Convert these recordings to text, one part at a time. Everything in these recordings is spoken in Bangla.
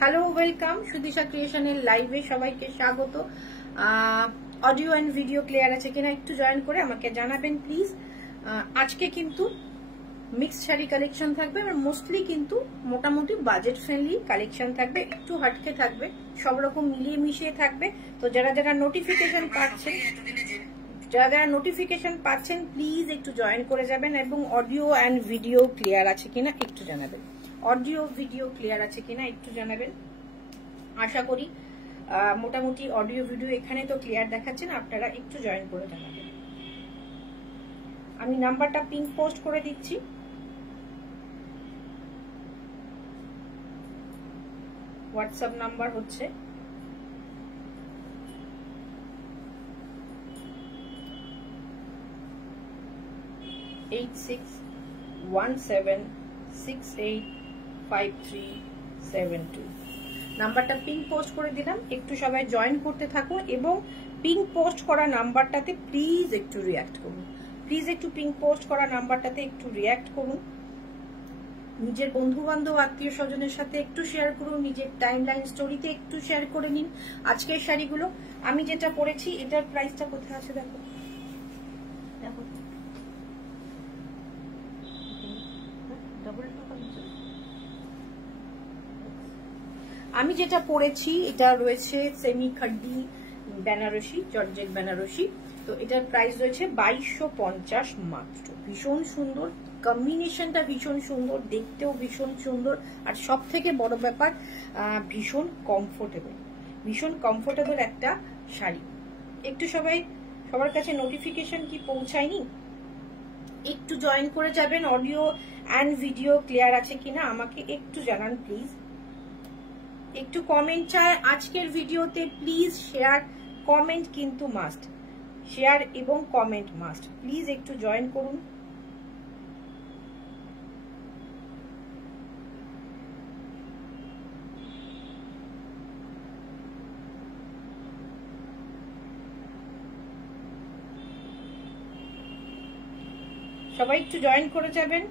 হ্যালো, ওয়েলকাম সুদিশা ক্রিয়েশনের লাইভে সবাইকে স্বাগত। অডিও অ্যান্ড ভিডিও ক্লিয়ার আছে কিনা একটু জয়েন করে আমাকে জানাবেন প্লিজ। আজকে কিন্তু মিক্সড শাড়ি কালেকশন থাকবে, মোস্টলি কিন্তু মোটামুটি বাজেট ফ্রেন্ডলি কালেকশন থাকবে, একটু হাটকে থাকবে, সব রকম মিলিয়ে মিশিয়ে থাকবে। তো যারা নোটিফিকেশন পাচ্ছেন প্লিজ একটু জয়েন করে যাবেন, এবং অডিও অ্যান্ড ভিডিও ক্লিয়ার আছে কিনা একটু জানাবেন। অডিও ভিডিও ক্লিয়ার আছে কিনা একটু জানাবেন। আশা করি মোটামুটি অডিও ভিডিও এখানে তো ক্লিয়ার দেখাচ্ছেন, আপনারা একটু জয়েন করে জানাবেন। আমি নাম্বারটা পিন পোস্ট করে দিচ্ছি। হোয়াটসঅ্যাপ নাম্বার হচ্ছে 8617685372। নাম্বারটা পিন পোস্ট করে দিলাম, একটু সবাই জয়েন করতে থাকুন, এবং পিন পোস্ট করা নাম্বারটাতে প্লিজ একটু রিঅ্যাক্ট করুন। প্লিজ একটু পিন পোস্ট করা নাম্বারটাতে একটু রিঅ্যাক্ট করুন। নিজের বন্ধু বান্ধব আত্মীয় স্বজনের সাথে একটু শেয়ার করুন, নিজের টাইমলাইন স্টোরিতে একটু শেয়ার করে নিন আজকের শাড়িগুলো। আমি যেটা পরেছি এটার প্রাইসটা কোথায় আছে দেখো, দেখো আমি যেটা পরেছি এটা রয়েছে সেমি খাড্ডি বেনারসি, জর্জেট বেনারসি। তো এটার প্রাইস রয়েছে 2250 মাত্র। ভীষণ সুন্দর কম্বিনেশনটা, ভীষণ সুন্দর, দেখতেও ভীষণ সুন্দর, আর সব থেকে বড় ব্যাপার ভীষণ কমফোর্টেবল একটা শাড়ি। একটু সবার কাছে নোটিফিকেশন কি পৌঁছায়নি, একটু জয়েন করে যাবেন। অডিও অ্যান্ড ভিডিও ক্লিয়ার আছে কিনা আমাকে একটু জানান প্লিজ। একটু কমেন্ট চাই আজকের ভিডিওতে প্লিজ। শেয়ার কমেন্ট কিন্তু মাস্ট, শেয়ার এবং কমেন্ট মাস্ট। প্লিজ একটু জয়েন করুন। সবাই একটু জয়েন করে যাবেন।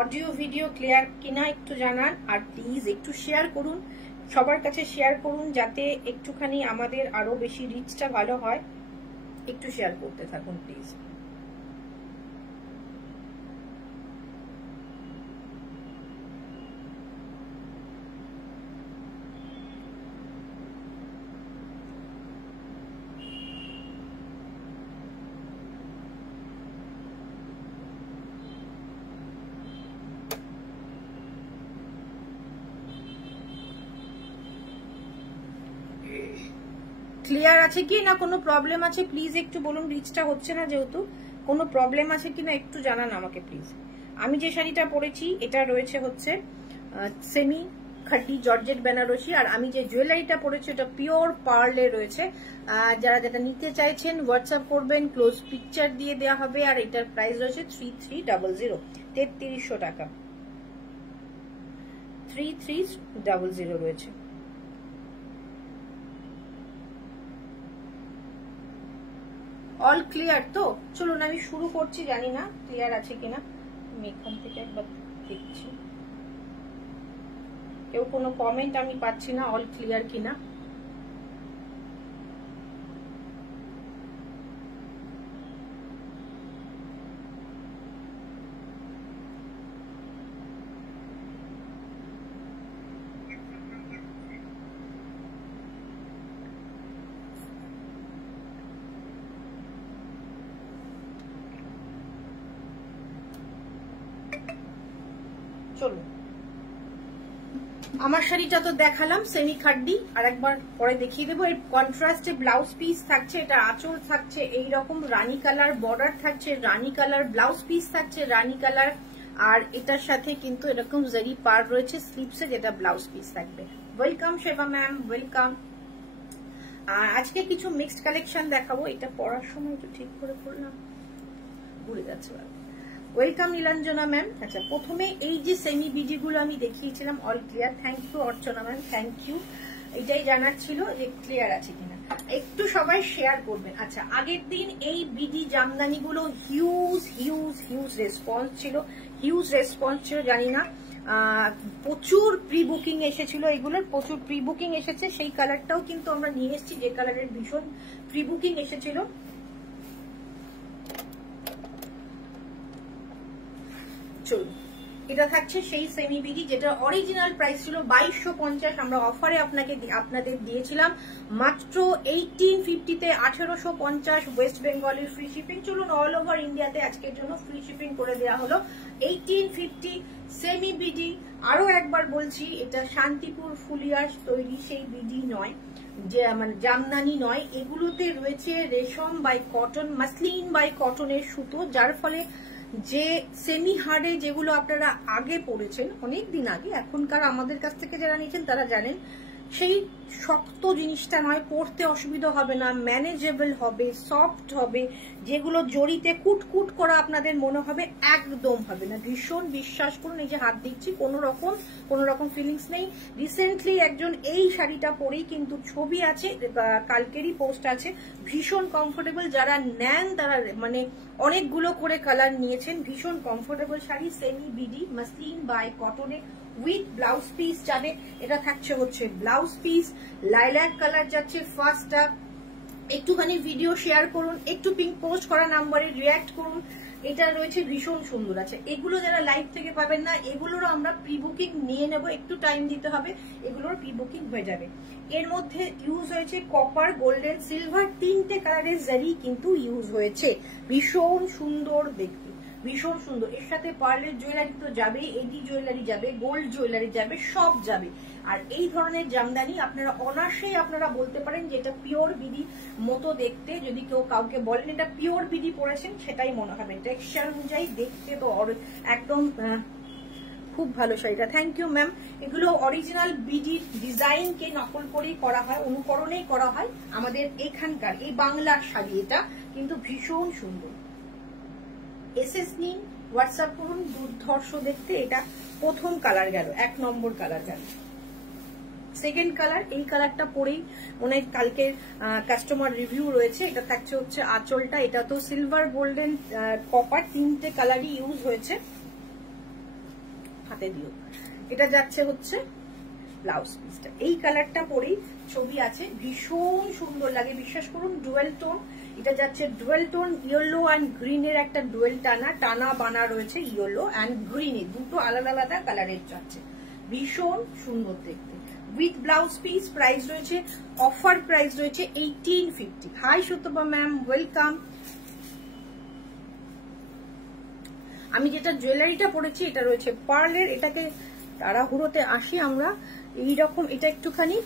অডিও ভিডিও ক্লিয়ার কিনা একটু জানান, আর প্লিজ একটু শেয়ার করুন, সবার কাছে শেয়ার করুন, যাতে একটুখানি আমাদের আরো বেশি রিচটা ভালো হয়। একটু শেয়ার করতে থাকুন প্লিজ। ক্লিয়ার আছে কি না, কোনো প্রবলেম আছে প্লিজ একটু বলুন। রিচটা হচ্ছে না যেহেতু, কোনো প্রবলেম আছে কিনা একটু জানান আমাকে প্লিজ। আমি যে শাড়িটা পরেছি এটা রয়েছে হচ্ছে সেমি খাড্ডি জর্জেট বেনারসি, আর আমি যে জুয়েলারিটা পরেছি ওটা পিওর পার্লে রয়েছে। যারা যেটা নিতে চাইছেন হোয়াটসঅ্যাপ করবেন, ক্লোজ পিকচার দিয়ে দেওয়া হবে। আর এটার প্রাইস রয়েছে 3300, 3300 টাকা, 3300 রয়েছে। অল ক্লিয়ার তো? চলুন আমি শুরু করছি, জানি না ক্লিয়ার আছে কিনা, আমি এখান থেকে একবার দেখছি। কেউ কোনো কমেন্ট আমি পাচ্ছি না অল ক্লিয়ার কিনা। চলুন, আমার শাড়িটা তো দেখালাম সেমি খাড্ডি, আর একবার পরে দেখিয়ে দেবো। এর কন্ট্রাস্টে ব্লাউজ পিস থাকছে, এটা আঁচল থাকছে এইরকম রানী কালার, বর্ডার থাকছে রানী কালার, ব্লাউজ পিস থাকছে রানী কালার, আর এটার সাথে কিন্তু এরকম জারি পার রয়েছে স্লিপসে, যেটা ব্লাউজ পিস থাকবে। ওয়েলকাম সেবা ম্যাম, ওয়েলকাম। আর আজকে কিছু মিক্সড কালেকশন দেখাবো। এটা পরার সময় একটু ঠিক করে পড়লাম, ভুলে যাচ্ছে। Welcome Nilanjana ma'am. আচ্ছা, প্রথমে এই যে সেমি বিডি গুলো আমি দেখিয়েছিলাম all clear. Thank you Archana ma'am, thank you. এটাই জানার ছিল যে ক্লিয়ার আছে কিনা, একটু সবাই শেয়ার করবেন। আচ্ছা, আগের দিন এই বিডি জামদানি গুলো হিউজ রেসপন্স ছিল, জানি না প্রচুর প্রি বুকিং এসেছিল, এগুলোর প্রচুর প্রি বুকিং এসেছে। সেই কালারটাও কিন্তু আমরা নিয়ে এসেছি, যে কালারের ভীষণ প্রি বুকিং এসেছিল। চলুন, এটা থাকছে সেই সেমি বিডি যেটা অরিজিনাল প্রাইস ছিল 2250, আমরা অফারে আপনাদের দিয়েছিলাম মাত্র 1850 তে 1850 ওয়েস্ট বেঙ্গলের ফ্রি শিপিং। চলুন অল ওভার ইন্ডিয়াতে আজকের জন্য ফ্রি শিপিং করে দেওয়া হলো 1850 সেমি বিডি। আরো একবার বলছি, এটা শান্তিপুর ফুলিয়াস তৈরি সেই বিডি নয়, যে মানে জামদানি নয়, এগুলোতে রয়েছে রেশম বাই কটন, মাসলিন বাই কটনের সুতো, যার ফলে যে সেমি হার্ডে যেগুলো আপনারা আগে পড়েছেন অনেকদিন আগে, এখনকার আমাদের কাছ থেকে যারা নিয়েছেন তারা জানেন সেই শক্ত জিনিসটা নয়, পড়তে অসুবিধা হবে না, ম্যানেজেবল হবে, সফট হবে, যেগুলো জড়িতে কুটকুট করা আপনাদের মনে হবে একদম হবে না, ভীষণ বিশ্বাস করুন। এই যে হাত দিচ্ছি, কোনো রকম ফিলিংস নেই। রিসেন্টলি একজন এই শাড়িটা পরেই কিন্তু ছবি আছে, কালকেরই পোস্ট আছে, ভীষণ কমফোর্টেবল, যারা নেন তারা মানে অনেকগুলো করে কালার নিয়েছেন, ভীষণ কমফোর্টেবল শাড়ি, সেমি বিডি মাসলিন বাই কটনে উইথ ব্লাউজ পিস যাবে। এটা থাকছে হচ্ছে ব্লাউজ পিস, লাইলাক কালার যাচ্ছে ফার্স্টটা। একটুখানি ভিডিও শেয়ার করুন, একটু পিঙ্ক পোস্ট করা নাম্বারে রিঅ্যাক্ট করুন, এটা রয়েছে ভীষণ সুন্দর আছে। এগুলো যারা লাইভ থেকে পাবেন না, এগুলোরও আমরা প্রি বুকিং নিয়ে নেব, একটু টাইম দিতে হবে, এগুলোর প্রি বুকিং হয়ে যাবে। এর মধ্যে ইউজ হয়েছে কপার, গোল্ডেন, সিলভার, তিনটে কালারের জারি কিন্তু ইউজ হয়েছে, ভীষণ সুন্দর দেখতে, ভীষণ সুন্দর। এর সাথে পার্লের জুয়েলারি তো যাবে, এডি জুয়েলারি যাবে, গোল্ড জুয়েলারি যাবে, সব যাবে। আর এই ধরনের জামদানি আপনারা অনায়াসেই আপনারা বলতে পারেন যে এটা পিওর বিডি মতো দেখতে, যদি কেউ কাউকে বলেন এটা পিওর বিডি পরেছেন সেটাই মনে হবে, টেক্সচার অনুযায়ী দেখতে তো একদম খুব ভালো শাড়িটা। Thank you ma'am. এগুলো অরিজিনাল বিডি ডিজাইনকে নকল করেই করা হয়, অনুকরণেই করা হয় আমাদের এখানকার এই বাংলার শাড়ি, এটা কিন্তু ভীষণ সুন্দর। এসএস নিন, হোয়াটসঅ্যাপ করুন, দুর্ধর্ষ দেখতে। এটা প্রথম কালার গেল, 1 নম্বর কালার গেল। সেকেন্ড কালার, এই কালারটা পরেই মনে হয় কালকের কাস্টমার রিভিউ রয়েছে। এটা থাকছে হচ্ছে আঁচলটা, এটা তো সিলভার, গোল্ডেন, কপার, তিনটে কালারই ইউজ হয়েছে। হাতে দিও, এটা যাচ্ছে হচ্ছে ব্লাউজ পিসটা, এই কালারটা পরেই ছবি আছে, ভীষণ সুন্দর লাগে, বিশ্বাস করুন। ডুয়েল টোন, এটা যাচ্ছে ডুয়েল টোন, ইয়েলো অ্যান্ড গ্রিনের একটা ডুয়েল টানা বানা রয়েছে, ইয়েলো অ্যান্ড গ্রিনে দুটো আলাদা আলাদা কালারের যাচ্ছে, ভীষণ সুন্দর দেখতে। উইথ ব্লাউজ পিস, প্রাইস রয়েছে, অফার প্রাইস রয়েছে 1850। Hi Sutapa ma'am, welcome. আমি যেটা জুয়েলারিটা পরেছি এটা রয়েছে পার্লের, এটাকে তাড়াহুড়োতে আসি আমরা, এইরকম এটা একটুখানি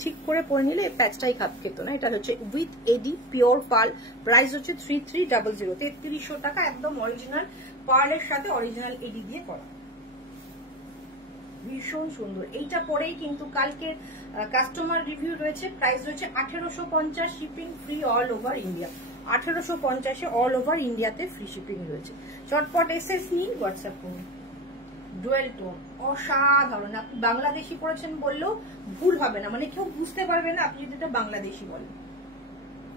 ঠিক করে পরে নিলে প্যাচটাই খাপ খেত না। এটা হচ্ছে with AD pure pearl, price হচ্ছে 3300, 3300 টাকা, একদম অরিজিনাল পার্লের সাথে অরিজিনাল এডি দিয়ে করা, ভীষণ সুন্দর। এইটা পরেই কিন্তু কালকে কাস্টমার রিভিউ রয়েছে, প্রাইস রয়েছে 1850, shipping free all over India. 1850 all over ইন্ডিয়াতে ফ্রি শিপিং রয়েছে। চটপট এসএস নিন, হোয়াটসঅ্যাপ করুন। ডুয়েল টোন, অসাধারণ। আপনি বাংলাদেশি পড়েছেন বললেও ভুল হবে না, মানে কেউ বুঝতে পারবে না আপনি যদি এটা বাংলাদেশি বলেন।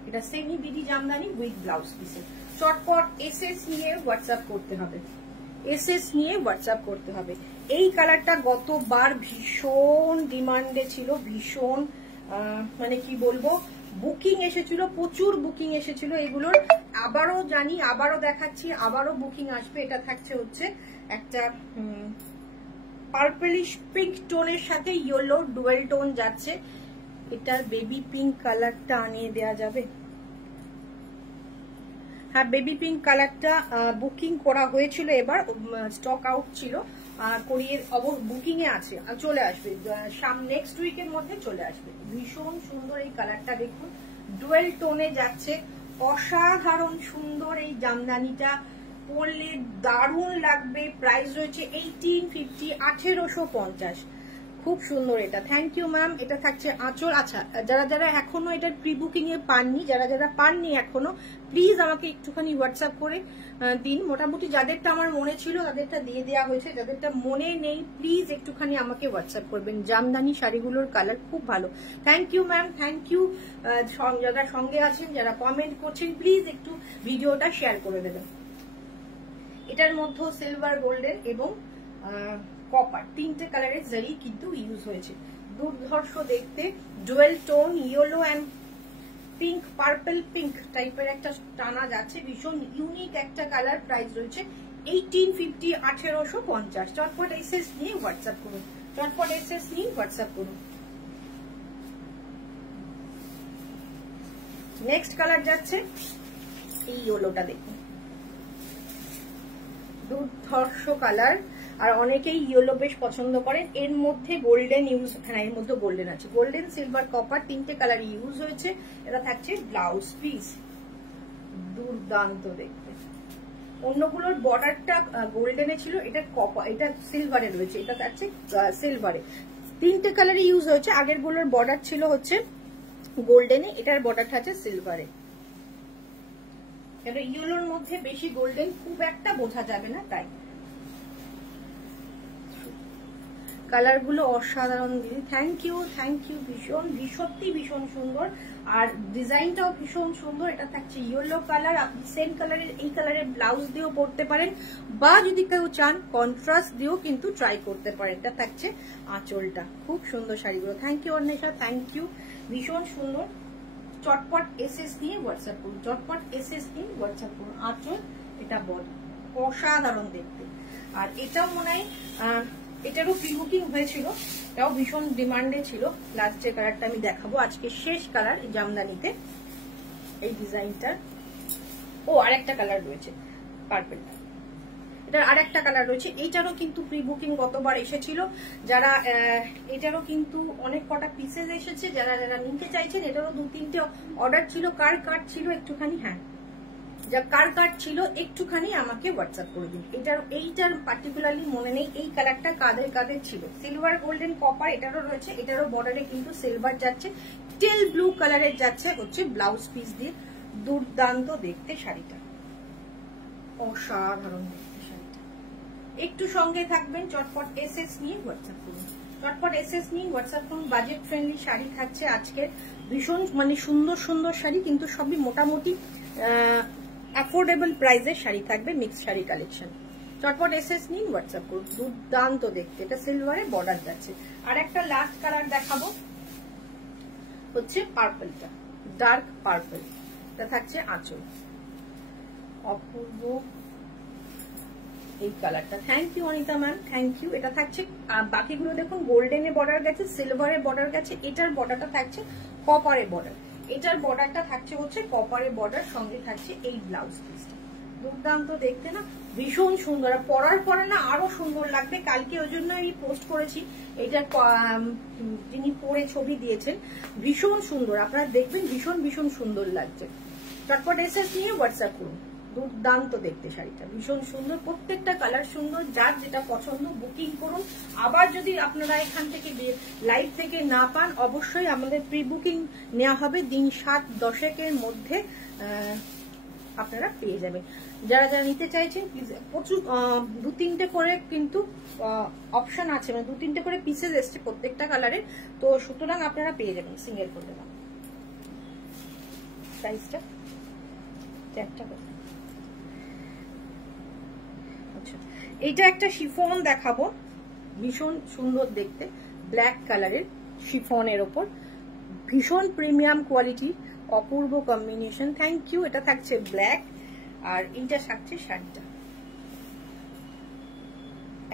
এটা semi BD Jamdani with blouse পিসে। চটপট এসএস নিয়ে হোয়াটসঅ্যাপ করতে হবে, এসএস নিয়ে হোয়াটসঅ্যাপ করতে হবে। এই কালারটা গতবার ভীষণ ডিমান্ডে ছিল, ভীষণ মানে কি বলবো, বুকিং এসেছিল, প্রচুর বুকিং এসেছিল এগুলোর। আবারও জানি, আবারও দেখাচ্ছি, আবারও বুকিং আসবে। এটা থাকছে হচ্ছে একটা পার্পলিশ পিঙ্ক টোনের সাথে ইয়েলো ডুয়েল টোন যাচ্ছে। এটার বেবি পিঙ্ক কালারটা আনিয়ে দেয়া যাবে? হ্যাঁ, বেবি পিঙ্ক কালারটা বুকিং করা হয়েছিল, এবার স্টক আউট ছিল, কোরিয়ার বুকিং এ আছে, চলে আসবে নেক্সট উইকের মধ্যে চলে আসবে। ভীষণ সুন্দর এই কালারটা দেখুন, ডুয়েল টোনে যাচ্ছে, অসাধারণ সুন্দর এই জামদানিটা, পরলে দারুণ লাগবে। প্রাইস রয়েছে 1850, 1850। খুব সুন্দর এটা, থ্যাংক ইউ ম্যাম। এটা থাকছে আঁচল। আচ্ছা, যারা যারা এখনো এটার প্রি বুকিং এ পাননি, যারা যারা পাননি এখনো, প্লিজ আমাকে একটুখানি হোয়াটসঅ্যাপ করে দিন। মোটামুটি যাদেরটা আমার মনে ছিল তাদেরটা দিয়ে দেওয়া হয়েছে, যাদেরটা মনে নেই প্লিজ একটুখানি আমাকে হোয়াটসঅ্যাপ করবেন। জামদানি শাড়িগুলোর কালার খুব ভালো। Thank you ma'am, thank you. যারা সঙ্গে আছেন, যারা কমেন্ট করছেন, প্লিজ একটু ভিডিওটা শেয়ার করে দেবেন। এটার মধ্যে সিলভার, গোল্ডেন এবং কপার তিনটে কালারের জারি কিন্তু ইউজ হয়েছে। দুর্ধর্ষ দেখতে, dual tone yellow and pink, purple pink টাইপের একটা টানা যাচ্ছে, ভীষণ ইউনিক একটা কালার। প্রাইস রয়েছে 1850, 1850। চটপট এসএস নিয়ে হোয়াটসঅ্যাপ করুন, চটপট এসএস নিয়ে হোয়াটসঅ্যাপ করুন। নেক্সট কালার যাচ্ছে এই ইয়েলোটা, দেখুন দুর্ধর্ষ কালার। আর অনেকেই ইয়েলো বেশ পছন্দ করেন। এর মধ্যে গোল্ডেন ইউজ, হ্যাঁ এর মধ্যে গোল্ডেন আছে, গোল্ডেন, সিলভার, কপার তিনটে কালার ইউজ হয়েছে। এটা থাকছে ব্লাউজ পিস, দুর্দান্ত দেখতে। অন্যগুলোর বর্ডারটা গোল্ডেনে ছিল, এটা কপার, এটা সিলভারে রয়েছে, এটা থাকছে সিলভারে। তিনটে কালারই ইউজ হয়েছে। আগের গুলোর বর্ডার ছিল হচ্ছে গোল্ডেনে, এটার বর্ডারটা আছে সিলভারে। ইয়েলোর মধ্যে বেশি গোল্ডেন খুব একটা বোঝা যাবে না, তাই কালার গুলো অসাধারণ দিদি, থ্যাংক ইউ, থ্যাংক ইউ। ভীষণ সত্যি ভীষণ সুন্দর, আর ডিজাইনটাও ভীষণ সুন্দর। এটা থাকছে ইয়েলো কালার, আপনি সেম কালারের এই কালারের ব্লাউজ দিয়েও পরতে পারেন, বা যদি কেউ চান কন্ট্রাস্ট দিয়েও কিন্তু ট্রাই করতে পারেন। এটা থাকছে আঁচলটা, খুব সুন্দর শাড়িগুলো। Thank you Anwesha, thank you, ভীষণ সুন্দর। চটপট এসএস দিয়ে হোয়াটসঅ্যাপ করুন, চটপট এসএস দিয়ে হোয়াটসঅ্যাপ করুন। আঁচল, এটা বডি, অসাধারণ দেখতে। আর এটাও মনে হয় এটারও প্রি বুকিং হয়েছিল, এটাও ভীষণ ডিমান্ডে ছিল। লাস্টের কালারটা আমি দেখাবো, আজকে শেষ কালার জামদানিতে এই ডিজাইনটার। ও আরেকটা কালার রয়েছে পার্পলটা, এটার আরেকটা কালার রয়েছে। এইটারও কিন্তু প্রি বুকিং গতবার এসেছিল। যারা এটারও কিন্তু অনেক কটা পিসেস এসেছে, যারা যারা নিতে চাইছেন। এটারও 2-3টে অর্ডার ছিল। কার কার্ড ছিল একটুখানি, হ্যাঁ যা কার কার্ড ছিল একটুখানি আমাকে হোয়াটসঅ্যাপ করে দিন। এইটার পার্টিকুলারলি মনে নেই এই কালারটা কাদের কাদের ছিল। সিলভার, গোল্ডেন, কপার এটারও রয়েছে। এটারও বর্ডারে কিন্তু সিলভার যাচ্ছে, টেল ব্লু কালারের যাচ্ছে হচ্ছে ব্লাউজ পিস দিয়ে। দুর্দান্ত দেখতে শাড়িটা, অসাধারণ দেখতে শাড়িটা। একটু সঙ্গে থাকবেন, চটপট এসএস নিয়ে হোয়াটসঅ্যাপ করুন, চটপট এসএস নিয়ে হোয়াটসঅ্যাপ করুন। বাজেট ফ্রেন্ডলি শাড়ি থাকছে আজকে, ভীষণ মানে সুন্দর সুন্দর শাড়ি, কিন্তু সবই মোটামুটি অ্যাফোর্ডেবল প্রাইসের শাড়ি থাকবে, মিক্স শাড়ি কালেকশন। চটপট এসএস নিন, হোয়াটসঅ্যাপ করুন। দুর্দান্ত দেখতে, এটা সিলভারে বর্ডার যাচ্ছে। আর একটা লাস্ট কালার দেখাবো হচ্ছে পার্পলটা, ডার্ক পার্পল। এটা থাকছে আঁচল, অপূর্ব এই কালারটা। Thank you Anita ma'am, thank you. এটা থাকছে, বাকিগুলো দেখুন গোল্ডেনে বর্ডার গেছে, সিলভারে বর্ডার গেছে। এটার বর্ডারটা থাকছে কপারে বর্ডার, এটার বর্ডারটা থাকছে হচ্ছে কপারে বর্ডার, সঙ্গে থাকছে এই ব্লাউজ পিসটা। দুর্দান্ত দেখতে না, ভীষণ সুন্দর। পরার পরে না আরো সুন্দর লাগবে। কালকে ওই জন্য এই পোস্ট করেছি, এটা যিনি পরে ছবি দিয়েছেন, ভীষণ সুন্দর। আপনারা দেখবেন ভীষণ ভীষণ সুন্দর লাগছে। চটপট এসএস নিয়ে হোয়াটসঅ্যাপ করুন। দুর্দান্ত দেখতে শাড়িটা, ভীষণ সুন্দর, প্রত্যেকটা কালার সুন্দর। যার যেটা পছন্দ বুকিং করুন। আবার যদি আপনারা এখান থেকে লাইভ থেকে না পান, অবশ্যই আমাদের প্রি বুকিং নেওয়া হবে, দিন 7-10 মধ্যে আপনারা পেয়ে যাবেন। যারা যারা নিতে চাইছেন প্লিজ, প্রচুর 2-3টে করে কিন্তু অপশন আছে, মানে 2-3টে করে পিসেস এসছে প্রত্যেকটা কালারের, তো সুতরাং আপনারা পেয়ে যাবেন সিঙ্গেল করে দেবেন। প্রাইসটা একটা এইটা একটা শিফন দেখাবো, ভীষণ সুন্দর দেখতে, ব্ল্যাক কালারের শিফনের ওপর, ভীষণ প্রিমিয়াম কোয়ালিটি, অপূর্ব কম্বিনেশন। Thank you. এটা থাকছে ব্ল্যাক, আর এইটা থাকছে শাড়িটা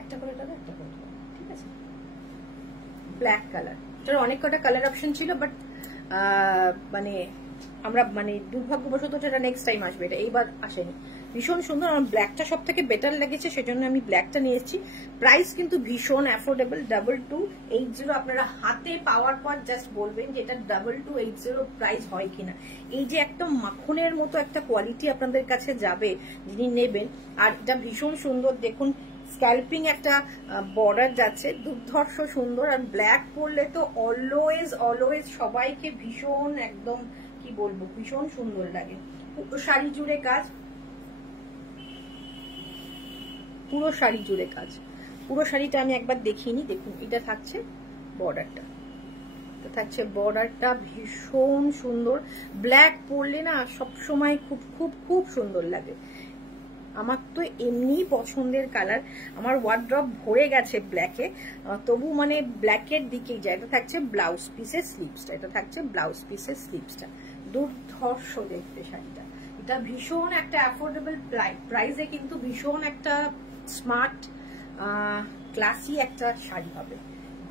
একটা করে দেবো, একটা করে দেবো, ঠিক আছে। ব্ল্যাক কালার, এটার অনেক কটা কালার অপশন ছিল, বাট মানে আমরা মানে দুর্ভাগ্যবশত এটা নেক্সট টাইম আসবে, এটা এইবার আসেনি। ভীষণ সুন্দর, আমার ব্ল্যাকটা সব থেকে বেটার লেগেছে, সেজন্য আমি ব্ল্যাকটা নিয়ে এসেছি। প্রাইস কিন্তু ভীষণ অ্যাফোর্ডেবল, 2280। আপনারা হাতে পাওয়ার পর জাস্ট বলবেন যে এটা 2280 প্রাইস হয় কিনা। এই যে একটা মাখনের মতো একটা কোয়ালিটি আপনাদের কাছে যাবে যিনি নেবেন। আর এটা ভীষণ সুন্দর দেখুন, স্ক্যাল্পিং একটা বর্ডার যাচ্ছে, দুর্ধর্ষ সুন্দর। আর ব্ল্যাক পরলে তো অলওয়েজ সবাইকে ভীষণ একদম কি বলবো ভীষণ সুন্দর লাগে। পুরো শাড়ি জুড়ে কাজ, পুরো শাড়ি জুড়ে কাজ। পুরো শাড়িটা আমি একবার দেখিনি, দেখুন এটা থাকছে বর্ডারটা, থাকছে বর্ডারটা ভীষণ সুন্দর। ব্ল্যাক পরলে না সবসময় খুব খুব খুব সুন্দর লাগে। আমার তো এমনি পছন্দের কালার, আমার ওয়ার্ড্রপ ভরে গেছে ব্ল্যাকে, তবু মানে ব্ল্যাকের দিকেই যায়। এটা থাকছে ব্লাউজ পিসের স্লিভসটা, এটা থাকছে ব্লাউজ পিসের স্লিভসটা। দুর্ধর্ষ দেখতে শাড়িটা। এটা ভীষণ একটা অ্যাফোর্ডেবল প্রাইসে কিন্তু ভীষণ একটা স্মার্ট ক্লাসি একটা শাড়ি হবে,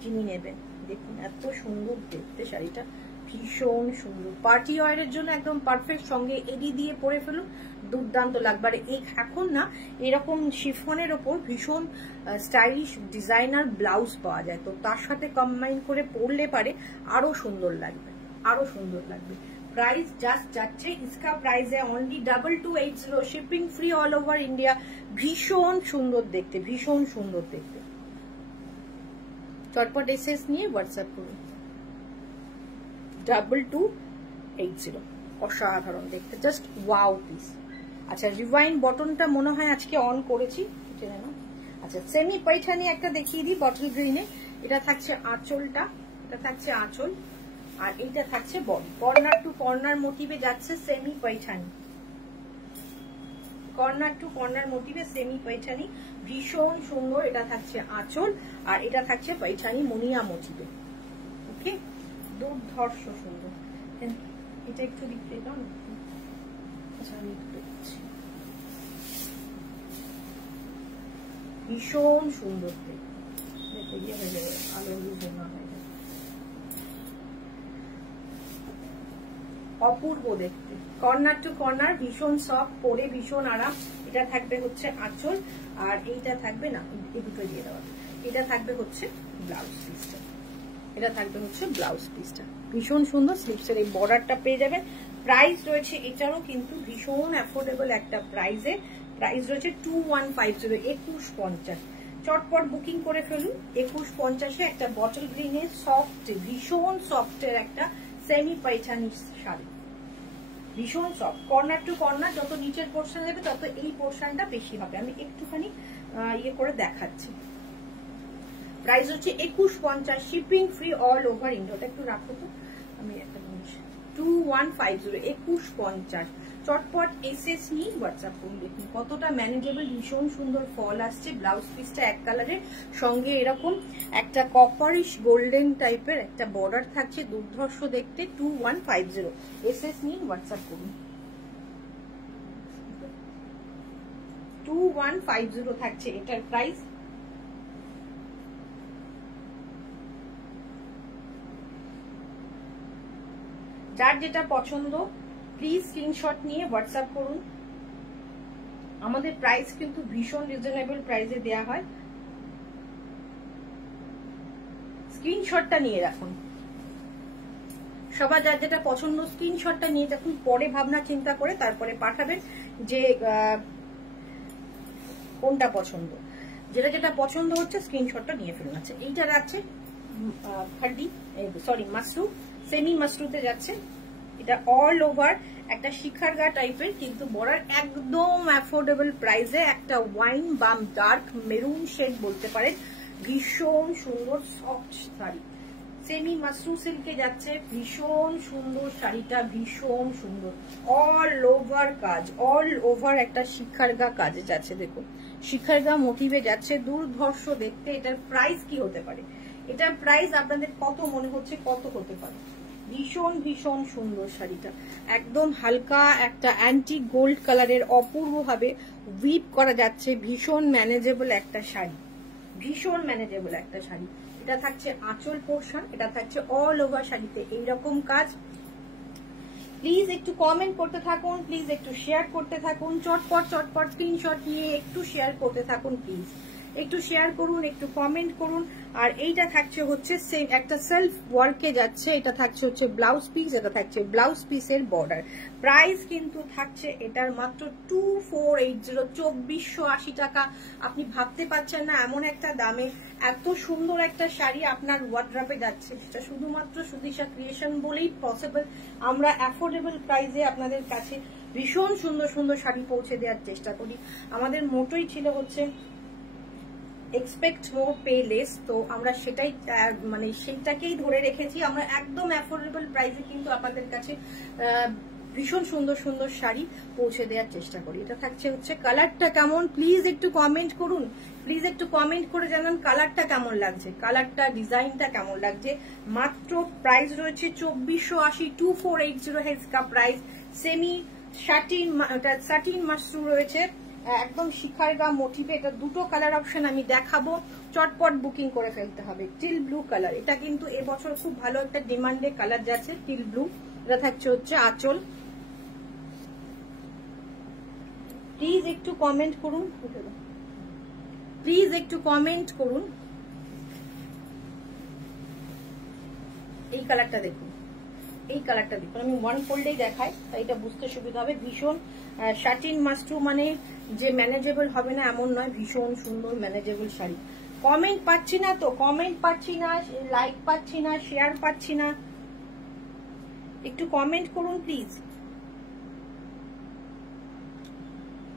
যিনি নেবেন। দেখুন এত সুন্দর দেখতে শাড়িটা, ভীষণ সুন্দর। পার্টি ওয়ারের জন্য একদম পারফেক্ট, সঙ্গে এডি দিয়ে পরে ফেলুন, দুর্দান্ত লাগবে। আর এখন না এরকম শিফনের ওপর ভীষণ স্টাইলিশ ডিজাইনার ব্লাউজ পাওয়া যায়, তো তার সাথে কম্বাইন করে পরলে পারে আরো সুন্দর লাগবে, আরো সুন্দর লাগবে। प्राइस जस्ट যাচ্ছে, इसका प्राइस है only 2280, shipping free all over India. भीषण सुंदर देखते, भीषण सुंदर देखते। चटपट एसएस নিয়ে হোয়াটসঅ্যাপ করুন 2280। অসাধারণ দেখতে, জাস্ট ওয়াও পিস। আচ্ছা রিভাইন বটনটা মনে হয় আজকে অন করেছি, জেনে নাও। আচ্ছা সেমি পৈঠানি একটা দেখিয়ে দিই বটল গ্রিনে। এটা থাকছে আঁচলটা, এটা থাকছে আঁচল, আর এইটা থাকছে বডি। কর্নার টু কর্নার মোটিভে যাচ্ছে semi Paithani, corner to corner মোটিভে সেমি পৈঠানি, ভীষণ সুন্দর। এটা থাকছে আঁচল, আর এটা থাকছে পৈঠানি মুনিয়া মোটিভে। ওকে, দুর্ধর্ষ সুন্দর। এটা একটু দিতে দাও না। আচ্ছা আমি একটু দিচ্ছি, ভীষণ সুন্দর দেখো, ইয়ে হয়ে যাবে, আলো লুজ না হয়ে যাবে, অপূর্ব দেখতে। কর্নার টু কর্নার, ভীষণ সফট, পরে ভীষণ আরাম। এটা থাকবে হচ্ছে আঁচল, আর এইটা থাকবে না, এই দুটো দিয়ে দেওয়া, এটা থাকবে হচ্ছে ব্লাউজ পিসটা, এটা থাকবে হচ্ছে ব্লাউজ পিসটা। ভীষণ সুন্দর স্লিভসের এই বর্ডারটা পেয়ে যাবেন। প্রাইস রয়েছে এটারও কিন্তু ভীষণ অ্যাফোর্ডেবল একটা প্রাইসে, প্রাইস রয়েছে 2150, 2150। চটপট বুকিং করে ফেলুন। 2150-এ একটা বটল গ্রিনের সফট, ভীষণ সফটের একটা সেমি পৈঠানি শাড়ি, ভীষণ সফট। কর্নার টু কর্নার, যত নিচের পোর্শন নেবে তত এই পোর্শনটা বেশি হবে। আমি একটুখানি ইয়ে করে দেখাচ্ছি। প্রাইস হচ্ছে 2150, shipping free all over India. একটু রাখো তো, আমি একটা জিনিস 2150, 2150। চটপট এসএস নিয়ে হোয়াটসঅ্যাপ করুন। দেখুন কতটা ম্যানেজেবল, ভীষণ সুন্দর ফল আসছে। ব্লাউজ পিসটা এক কালারের, সঙ্গে এরকম একটা কপারিশ গোল্ডেন টাইপের একটা বর্ডার থাকছে, দুর্ধর্ষ দেখতে। 2150, এসএস নিয়ে হোয়াটসঅ্যাপ করুন। 2150 থাকছে এটার প্রাইস। যার যেটা পছন্দ প্লিজ স্ক্রিনশট নিয়ে হোয়াটসঅ্যাপ করুন। আমাদের প্রাইস কিন্তু ভীষণ রিজনেবল প্রাইসে দেয়া হয়, স্ক্রিনশটটা নিয়ে রাখুন। সবার যার যেটা পছন্দ স্ক্রিনশটটা নিয়ে রাখুন, পরে ভাবনা চিন্তা করে তারপরে পাঠাবেন যে কোনটা পছন্দ। যেটা যেটা পছন্দ হচ্ছে স্ক্রিনশটটা নিয়ে ফেলুন। আছে এইটা যাচ্ছে খাড্ডি, সরি মাশরু, সেমি মাশরুতে যাচ্ছে। এটা অল ওভার একটা শিখার গা টাইপের, কিন্তু বর্ডার একদম অ্যাফোর্ডেবল প্রাইসে, একটা ওয়াইন বাম ডার্ক মেরুন শেড বলতে পারেন। ভীষণ সুন্দর সফট শাড়ি, সেমি মাশরু সিল্কে যাচ্ছে। ভীষণ সুন্দর শাড়িটা, ভীষণ সুন্দর। অল ওভার কাজ, অল ওভার একটা শিখার গা কাজে যাচ্ছে। দেখুন শিখার গা মোটিভে যাচ্ছে, দুর্ধর্ষ দেখতে। এটার প্রাইস কি হতে পারে? এটার প্রাইস আপনাদের কত মনে হচ্ছে, কত হতে পারে? ভীষণ ভীষণ সুন্দর শাড়িটা, একদম হালকা একটা অ্যান্টি গোল্ড কালারের, অপূর্ব ভাবে উইপ করা যাচ্ছে। ভীষণ ম্যানেজেবল একটা শাড়ি, ভীষণ ম্যানেজেবল একটা শাড়ি। এটা থাকছে আঁচল পোর্শন, এটা থাকছে অল ওভার শাড়িতে এইরকম কাজ। প্লিজ একটু কমেন্ট করতে থাকুন, প্লিজ একটু শেয়ার করতে থাকুন। চটপট চটপট স্ক্রিনশট নিয়ে একটু শেয়ার করতে থাকুন প্লিজ। একটু শেয়ার করুন, একটু কমেন্ট করুন। আর এইটা থাকছে হচ্ছে সেম একটা সেলফ ওয়ার্কে যাচ্ছে, এটা থাকছে হচ্ছে ব্লাউজ পিস, এটা থাকছে ব্লাউজ পিসের বর্ডার। প্রাইস কিন্তু থাকছে এটার মাত্র 2480, 2480 টাকা। আপনি ভাবতে পারছেন না এমন একটা দামে এত সুন্দর একটা শাড়ি আপনার ওয়ার্ড্রপে যাচ্ছে, সেটা শুধুমাত্র সুদিশা ক্রিয়েশন বলেই পসিবল। আমরা অ্যাফোর্ডেবল প্রাইসে আপনাদের কাছে ভীষণ সুন্দর সুন্দর শাড়ি পৌঁছে দেওয়ার চেষ্টা করি। আমাদের মোটোই ছিল হচ্ছে এক্সপেক্ট মোর পে লেস, তো আমরা সেটাই মানে সেইটাকেই ধরে রেখেছি। আমরা একদম অ্যাফোর্ডেবল প্রাইসে কিন্তু আপনাদের কাছে ভীষণ সুন্দর সুন্দর শাড়ি পৌঁছে দেওয়ার চেষ্টা করি। এটা থাকছে হচ্ছে কালারটা কেমন, প্লিজ একটু কমেন্ট করুন, প্লিজ একটু কমেন্ট করে জানান কালারটা কেমন লাগছে, কালারটা ডিজাইনটা কেমন লাগছে। মাত্র প্রাইস রয়েছে 2480, 2480 হেসকা প্রাইস। সেমি সাটিন মাশরু রয়েছে, একদম শিখার গা মোটিভে। এটা দুটো কালার অপশন আমি দেখাবো, চটপট বুকিং করে ফেলতে হবে। টিল ব্লু কালার, এটা কিন্তু এবছর খুব ভালো একটা ডিমান্ডে কালার যাচ্ছে, টিল ব্লু। এটা থাকছে হচ্ছে আঁচল। প্লিজ একটু কমেন্ট করুন, প্লিজ একটু কমেন্ট করুন। এই কালারটা দেখুন, এই কালারটা দেখুন, আমি ওয়ান ফোল্ডেই দেখাই তাই এটা বুঝতে সুবিধা হবে। ভীষণ শাটিন মাস্টু মানে যে ম্যানেজেবল হবে না এমন নয়, ভীষণ সুন্দর ম্যানেজেবল শাড়ি। কমেন্ট পাচ্ছি না তো, কমেন্ট পাচ্ছি না, লাইক পাচ্ছি না, শেয়ার পাচ্ছি না, একটু কমেন্ট করুন প্লিজ।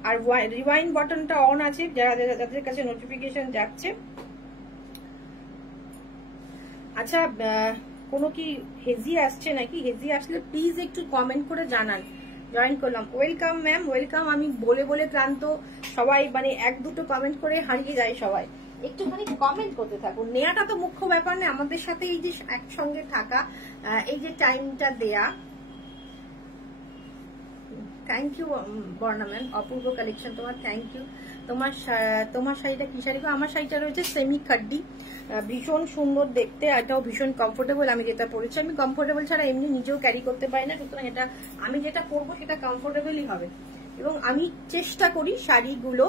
আর রিওয়াইন্ড বাটনটা অন আছে যাদের কাছে নোটিফিকেশন যাচ্ছে। আচ্ছা, কোনো কি হেজি আসছে নাকি? হেজি আসলে প্লিজ একটু কমেন্ট করে জানান। জয়েন করলাম, ওয়েলকাম ম্যাম, ওয়েলকাম। আমি বলে বলে ক্লান্ত, সবাই মানে এক দুটো কমেন্ট করে হারিয়ে যায় সবাই। একটুখানি কমেন্ট করতে থাকুন, নেওয়াটা তো মুখ্য ব্যাপার না, আমাদের সাথে এই যে একসঙ্গে থাকা, এই যে টাইমটা দেয়া। থ্যাংক ইউ বর্ণা ম্যাম, অপূর্ব কালেকশন তোমার, থ্যাংক ইউ। তোমার শাড়িটা কি শাড়ি? আমার শাড়িটা রয়েছে সেমি খাড্ডি, ভীষণ সুন্দর দেখতে, এটাও ভীষণ কমফোর্টেবল। আমি যেটা পরেছি, আমি কমফোর্টেবল ছাড়া এমনি নিজেও ক্যারি করতে পারি না, সুতরাং এটা আমি যেটা পরবো সেটা কমফোর্টেবলই হবে। এবং আমি চেষ্টা করি শাড়িগুলো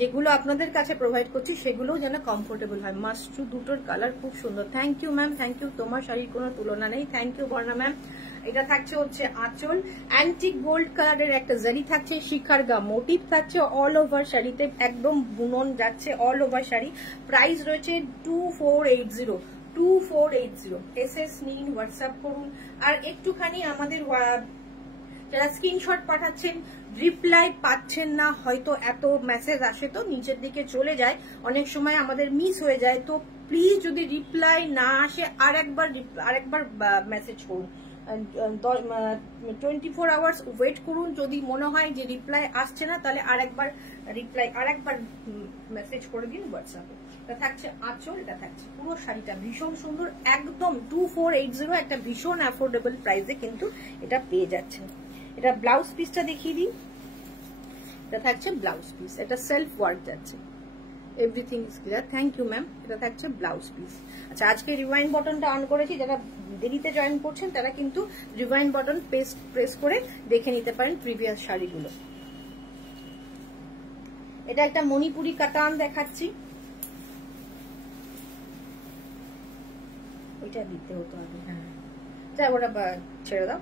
যেগুলো আপনাদের কাছে প্রোভাইড করছি সেগুলোও যেন কমফোর্টেবল হয়। মাস্ট দুটোর কালার খুব সুন্দর। Thank you ma'am, thank you. তোমার শাড়ির কোনো তুলনা নেই, থ্যাংক ইউ বর্ণা ম্যাম। এটা থাকছে হচ্ছে আঁচল, অ্যান্টিক গোল্ড কালারের একটা জারি থাকছে, শিখার গা মোটিভ থাকছে অল ওভার শাড়িতে, একদম বুনন যাচ্ছে অল ওভার শাড়ি। প্রাইস রয়েছে 2480, 2480। এসএস নিন, হোয়াটসঅ্যাপ করুন। আর একটুখানি আমাদের যারা স্ক্রিনশট পাঠাচ্ছেন রিপ্লাই পাচ্ছেন না, হয়তো এত মেসেজ আসে তো নিচের দিকে চলে যায়, অনেক সময় আমাদের মিস হয়ে যায়, তো প্লিজ যদি রিপ্লাই না আসে আরেকবার মেসেজ করুন, 24 আওয়ার্স ওয়েট করুন। যদি মনে হয় যে রিপ্লাই আসছে না তাহলে আরেকবার মেসেজ করে দিন হোয়াটসঅ্যাপে। এটা থাকছে আঁচল, এটা থাকছে পুরো শাড়িটা ভীষণ সুন্দর, একদম 2480, একটা ভীষণ অ্যাফোর্ডেবল প্রাইসে কিন্তু এটা পেয়ে যাচ্ছেন। এটা ব্লাউজ পিসটা দেখিয়ে দিই, এটা থাকছে ব্লাউজ পিস, এটা সেলফ ওয়ার্ক যাচ্ছে, everything is clear. Thank you ma'am. এটা থাকছে ব্লাউজ পিস। আচ্ছা, আজকে রিওয়াইন্ড বাটনটা অন করেছি, যারা দেরিতে জয়েন করছেন তারা কিন্তু রিওয়াইন্ড বাটন প্রেস করে দেখে নিতে পারেন প্রিভিয়াস শাড়িগুলো। এটা একটা মণিপুরি কাতান দেখাচ্ছি, ওইটা দিতে হতো আগে, হ্যাঁ যাই ওটা ছেড়ে দাও,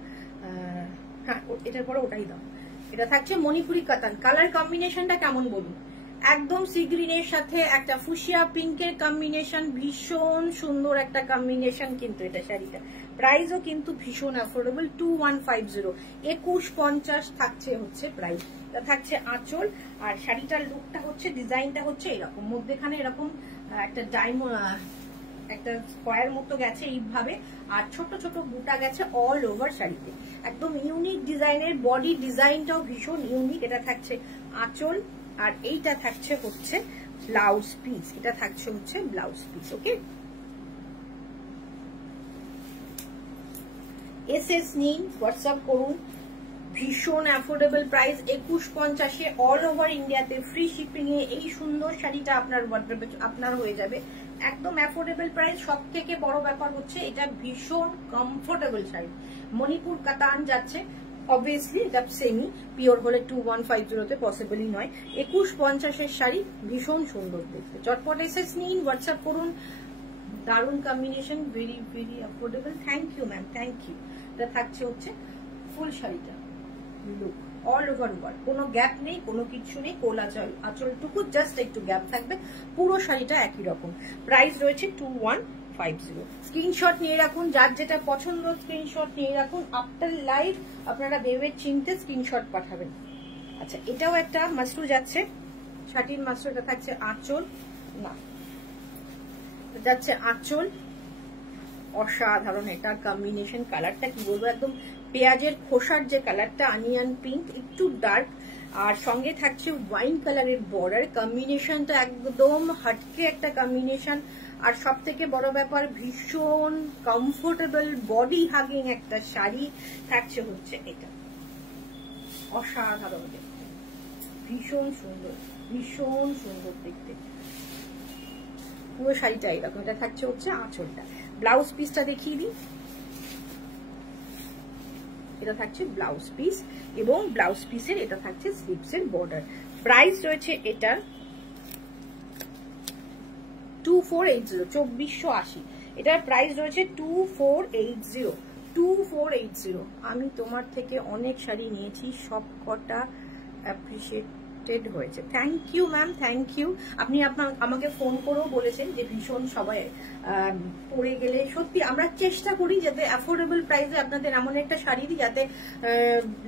হ্যাঁ এটার পরে ওটাই দাও। এটা থাকছে মণিপুরি কাতান। কালার কম্বিনেশনটা কেমন বলুন? একদম সি গ্রিনের সাথে একটা ফুশিয়া পিঙ্কের কম্বিনেশন, ভীষণ সুন্দর একটা কম্বিনেশন কিন্তু এটা শাড়িটা। প্রাইসও কিন্তু ভীষণ অ্যাফোর্ডেবল, 2150, 2150 থাকছে হচ্ছে প্রাইস। এটা থাকছে আঁচল, আর শাড়িটার লুকটা হচ্ছে, ডিজাইনটা হচ্ছে এরকম, মধ্যেখানে এরকম একটা একটা স্কোয়ার মতো গেছে এইভাবে, আর ছোট ছোট বুটা গেছে অল ওভার শাড়িতে, একদম ইউনিক ডিজাইনের। বডি ডিজাইনটাও ভীষণ ইউনিক। এটা থাকছে আঁচল, আর এইটা থাকছে হচ্ছে ব্লাউজ পিস, এটা থাকছে হচ্ছে ব্লাউজ পিস। ওকে, এসএস নিন, হোয়াটসঅ্যাপ করুন। ভীষণ অ্যাফোর্ডেবল প্রাইস, 2150-এ অল ওভার ইন্ডিয়াতে ফ্রি শিপিং এ এই সুন্দর শাড়িটা আপনার ওয়ার্ড্রবে আপনার হয়ে যাবে। একদম অ্যাফোর্ডেবল প্রাইস। সব থেকে বড় ব্যাপার হচ্ছে এটা ভীষণ কমফোর্টেবল শাড়ি, মণিপুর কাতান যাচ্ছে, অবভিয়াসলি এটা সেমি, পিওর হলে 2150 পসিবলই নয়। 2150 শাড়ি, ভীষণ সুন্দর দেখতে। চটপট এসএস নিন, হোয়াটসঅ্যাপ করুন। দারুণ combination, very very affordable. Thank you ma'am, thank you. এটা থাকছে হচ্ছে ফুল শাড়িটা লুক অল ওভার ওয়ার্ক, কোনো গ্যাপ নেই, কোনো কিছু নেই। কোল আঁচলটুকু জাস্ট একটু গ্যাপ থাকবে, পুরো শাড়িটা একই রকম। প্রাইস রয়েছে 2150। স্ক্রিনশট নিয়ে রাখুন, যার যেটা পছন্দ স্ক্রিনশট নিয়ে রাখুন। আফটার লাইভ আপনারা ভেবে চিনতে স্ক্রিনশট পাঠাবেন। আচ্ছা, এটাও একটা মাসরু যাচ্ছে, শাটির মাসরু। এটা থাকছে আঁচল, না যাচ্ছে আঁচল, অসাধারণ এটার কম্বিনেশন। কালারটা কি বলবো, একদম পেঁয়াজের খোসার যে কালারটা, অনিয়ন পিঙ্ক, একটু ডার্ক, আর সঙ্গে থাকছে ওয়াইন কালারের বর্ডার। কম্বিনেশনটা একদম হাটকে একটা কম্বিনেশন। আর সব থেকে বড় ব্যাপার, ভীষণ কমফোর্টেবল বডি হাগিং একটা শাড়ি থাকছে হচ্ছে এটা। অসাধারণ দেখতে, ভীষণ সুন্দর, ভীষণ সুন্দর দেখতে পুরো শাড়িটা এরকম। এটা থাকছে হচ্ছে আঁচলটা। ব্লাউজ পিসটা দেখিয়ে দিই, এটা থাকছে ব্লাউজ পিস, এবং ব্লাউজ পিসের এটা থাকছে স্লিভসের বর্ডার। প্রাইস রয়েছে এটার 2480, 2480। এটার প্রাইস রয়েছে 2480, 2480। আমি তোমার থেকে অনেক শাড়ি নিয়েছি, সব কটা অ্যাপ্রিসিয়েটেড হয়েছে। Thank you ma'am, thank you. আপনি আমাকে ফোন করেও বলেছেন যে ভীষণ সবাই পরে গেলে। সত্যি আমরা চেষ্টা করি যাতে অ্যাফোর্ডেবল প্রাইসে আপনাদের এমন একটা শাড়ি দিই যাতে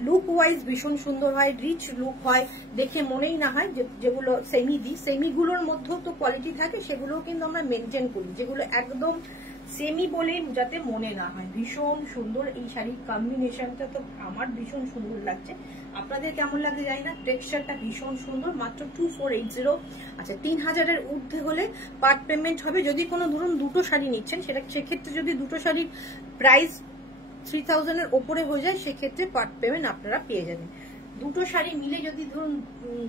লুক ওয়াইজ ভীষণ সুন্দর হয়, রিচ লুক হয়, দেখে মনেই না হয়। যেগুলো সেমি দিই, সেমিগুলোর মধ্যেও তো কোয়ালিটি থাকে, সেগুলোও কিন্তু আমরা মেনটেন করি, যেগুলো একদম সেমি বলে যাতে মনে না হয়। ভীষণ সুন্দর এই শাড়ির কম্বিনেশনটা, তো আমার ভীষণ সুন্দর লাগছে। আপনাদের কেমন লাগছে জানি না। টেক্সচারটা ভীষণ সুন্দর, মাত্র 2480। আচ্ছা, 3000-এর ঊর্ধ্বে হলে পার্ট পেমেন্ট হবে। যদি কোনো ধরুন দুটো শাড়ি নিচ্ছেন, সেক্ষেত্রে যদি দুটো শাড়ির প্রাইস 3000-এর ওপরে হয়ে যায়, সেক্ষেত্রে পার্ট পেমেন্ট আপনারা পেয়ে যাবেন। দুটো শাড়ি মিলে যদি ধরুন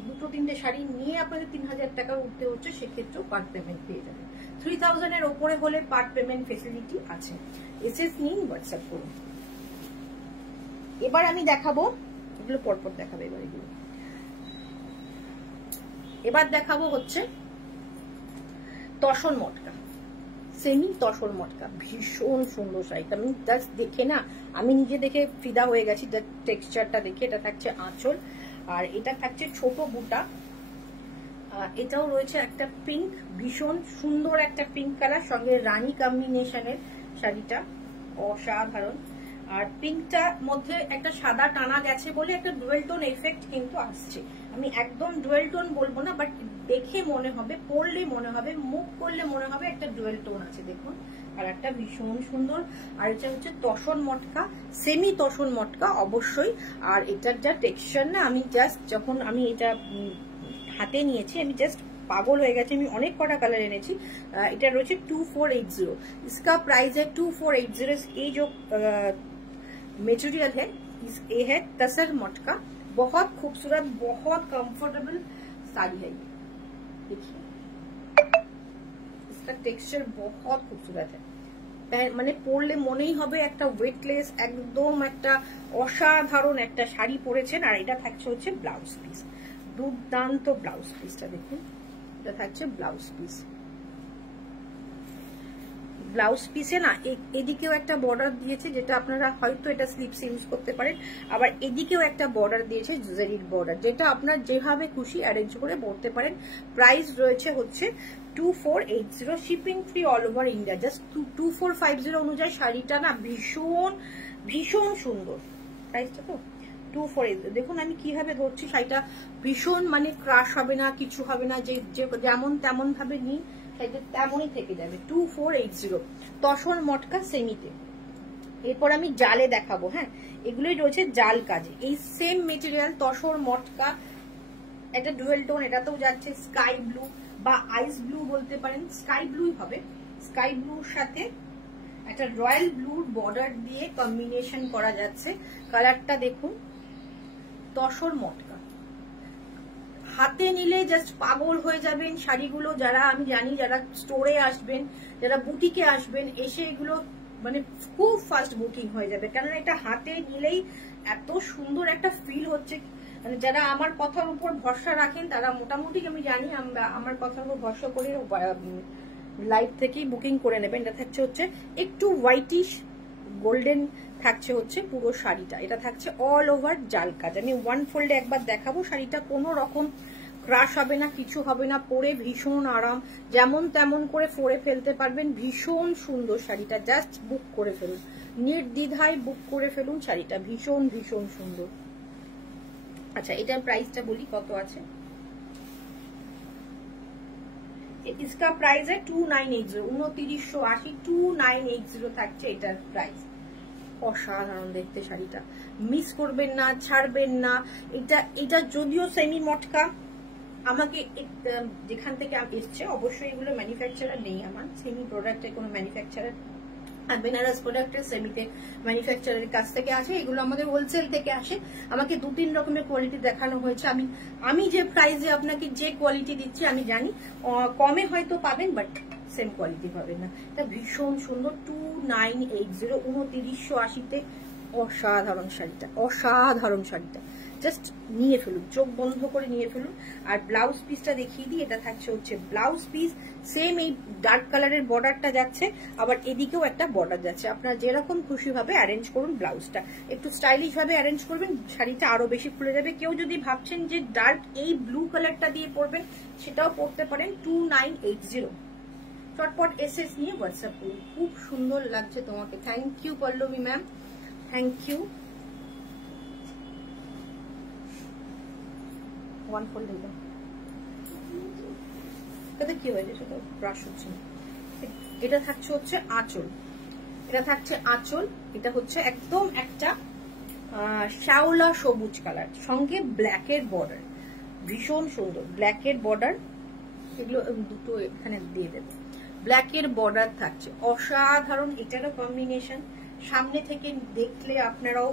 দুটো তিনটে শাড়ি নিয়ে আপনাদের 3000 টাকা উঠতে হচ্ছে, সেক্ষেত্রেও পার্ট পেমেন্ট পেয়ে যাবেন। 3000-এর ওপরে হলে পার্ট পেমেন্ট ফেসিলিটি আছে। এসএস নিন, হোয়াটসঅ্যাপ করুন। এবার আমি দেখাবো, এগুলো পরপর দেখাবো এবার দেখাবো হচ্ছে তসর মটকা, সেমি তসর মটকা। ভীষণ সুন্দর শাড়িটা, আমি জাস্ট দেখে না, আমি নিজে দেখে ফিদা হয়ে গেছি টেক্সচারটা দেখে। এটা থাকছে আঁচল, আর এটা থাকছে ছোট বুটা। এটাও রয়েছে একটা পিঙ্ক, ভীষণ সুন্দর একটা পিঙ্ক কালার, সঙ্গে রানী কম্বিনেশনের শাড়িটা অসাধারণ। আর পিঙ্কটার মধ্যে একটা সাদা টানা গেছে বলে একটা ডুয়েল টোন এফেক্ট কিন্তু আসছে। আমি একদম ডুয়েল টোন বলবো না, বাট দেখে মনে হবে, পরলে মনে হবে, মুভ করলে মনে হবে একটা ডুয়েল টোন আছে। দেখুন কালারটা ভীষণ সুন্দর। আর এটা হচ্ছে তসর মটকা, সেমি তসর মটকা অবশ্যই। আর এটার যা টেক্সচার না, আমি জাস্ট যখন আমি এটা হাতে নিয়েছি, আমি জাস্ট পাগল হয়ে গেছে। আমি অনেক কটা কালার এনেছি। এটা রয়েছে 2480। इसका प्राइस है 2480। ये जो मटेरियल है ये है तसर मटका। बहुत खूबसूरत, बहुत कंफर्टेबल साड़ी है। देखिए इसका टेक्सचर बहुत खूबसूरत है, মানে পরলে মনেই হবে একটা ওয়েটলেস, একদম একটা অসাধারণ একটা শাড়ি পরেছেন। আর এটা থাকছে হচ্ছে ব্লাউজ পিস, দুর্দান্ত ব্লাউজ পিসটা দেখুন। এটা থাকছে ব্লাউজ পিস। ব্লাউজ পিসে না এদিকেও একটা বর্ডার দিয়েছে, যেটা আপনারা হয়তো এটা স্লিপস ইউজ করতে পারেন। আবার এদিকেও একটা বর্ডার দিয়েছে, জেরির বর্ডার, যেটা আপনার যেভাবে খুশি অ্যারেঞ্জ করে পরতে পারেন। প্রাইস রয়েছে হচ্ছে 2480, shipping free all over India. Just 2450 অনুযায়ী শাড়িটা না ভীষণ ভীষণ সুন্দর। প্রাইসটা তো 2480। দেখুন আমি কিভাবে ধরছি, শাড়িটা ভীষণ মানে ক্রাশ হবে না, কিছু হবে না, যে যেমন তেমন ভাবে নিই শাড়িটা তেমনই থেকে যাবে। 2480 তসর মটকা সেমিতে। এরপর আমি জালে দেখাবো। হ্যাঁ, এগুলোই রয়েছে জাল কাজে। এই সেম মেটেরিয়াল তসর মটকা, এটা ডুয়েল টোন, এটাতেও যাচ্ছে স্কাই ব্লু বা আইস ব্লু বলতে পারেন, স্কাই ব্লুই হবে। স্কাই ব্লুর সাথে একটা রয়্যাল ব্লুর বর্ডার দিয়ে কম্বিনেশন করা যাচ্ছে। কালারটা দেখুন, তসর মটকা। হাতে নিলে জাস্ট পাগল হয়ে যাবেন শাড়িগুলো। যারা আমি জানি যারা স্টোরে আসবেন, যারা বুটিকে আসবেন, এসে এগুলো মানে খুব ফাস্ট বুকিং হয়ে যাবে, কেননা এটা হাতে নিলেই এত সুন্দর একটা ফিল হচ্ছে। মানে যারা আমার কথার উপর ভরসা রাখেন তারা মোটামুটি, আমি জানি আমার কথার উপর ভরসা করে লাইভ থেকেই বুকিং করে নেবেন। এটা থাকছে হচ্ছে একটু হোয়াইটিশ গোল্ডেন থাকছে হচ্ছে পুরো শাড়িটা। এটা থাকছে অল ওভার জাল কাজ। আমি ওয়ান ফোল্ডে একবার দেখাবো। শাড়িটা কোনো রকম ক্রাশ হবে না, কিছু হবে না, পরে ভীষণ আরাম, যেমন তেমন করে পরে ফেলতে পারবেন। ভীষণ সুন্দর শাড়িটা, জাস্ট বুক করে ফেলুন, নির্দ্বিধায় বুক করে ফেলুন শাড়িটা, ভীষণ ভীষণ সুন্দর। আচ্ছা, এটার প্রাইসটা বলি কত আছে। इसका प्राइस है 2980, 2980, 2980 থাকছে এটার প্রাইস। অসাধারণ দেখতে শাড়িটা, মিস করবেন না, ছাড়বেন না। এটা যদিও সেমি মটকা, আমাকে যেখান থেকে এসছে, অবশ্যই এগুলো ম্যানুফ্যাকচারার নেই, আমার সেমি প্রোডাক্টের কোনো ম্যানুফ্যাকচারার, আর বেনারস প্রোডাক্টের সেমিতে ম্যানুফ্যাকচারের কাছ থেকে আসে। এগুলো আমাদের হোলসেল থেকে আসে। আমাকে 2-3 রকমের কোয়ালিটি দেখানো হয়েছে। আমি যে প্রাইসে আপনাকে যে কোয়ালিটি দিচ্ছি, আমি জানি কমে হয়তো পাবেন, বাট সেম কোয়ালিটি পাবেন না। এটা ভীষণ সুন্দর, 2980, 2980-তে অসাধারণ শাড়িটা, অসাধারণ শাড়িটা। জাস্ট নিয়ে ফেলুন, চোখ বন্ধ করে নিয়ে ফেলুন। আর ব্লাউজ পিসটা দেখিয়ে দিই। এটা থাকছে হচ্ছে ব্লাউজ পিস, সেম এই ডার্ক কালারের বর্ডারটা যাচ্ছে, আবার এদিকেও একটা বর্ডার যাচ্ছে। আপনারা যেরকম খুশি ভাবে অ্যারেঞ্জ করুন ব্লাউজটা, একটু স্টাইলিশ ভাবে অ্যারেঞ্জ করবেন, শাড়িটা আরো বেশি খুলে যাবে। কেউ যদি ভাবছেন যে ডার্ক এই ব্লু কালারটা দিয়ে পরবেন, সেটাও পরতে পারেন। 2980। চটপট এসএস নিয়ে হোয়াটসঅ্যাপ করুন। খুব সুন্দর লাগছে তোমাকে। Thank you Pallavi ma'am, thank you. One fold দিল, তাতে কি হয়েছে সেটা ব্রাশ হচ্ছে। এটা থাকছে হচ্ছে আঁচল, এটা থাকছে আঁচল। এটা হচ্ছে একদম একটা শ্যাওলা সবুজ কালার, সঙ্গে ব্ল্যাকের বর্ডার, ভীষণ সুন্দর ব্ল্যাকের বর্ডার। এগুলো দুটো এখানে দিয়ে দেবে, ব্ল্যাকের বর্ডার থাকছে, অসাধারণ। এটারও কম্বিনেশন সামনে থেকে দেখলে আপনারাও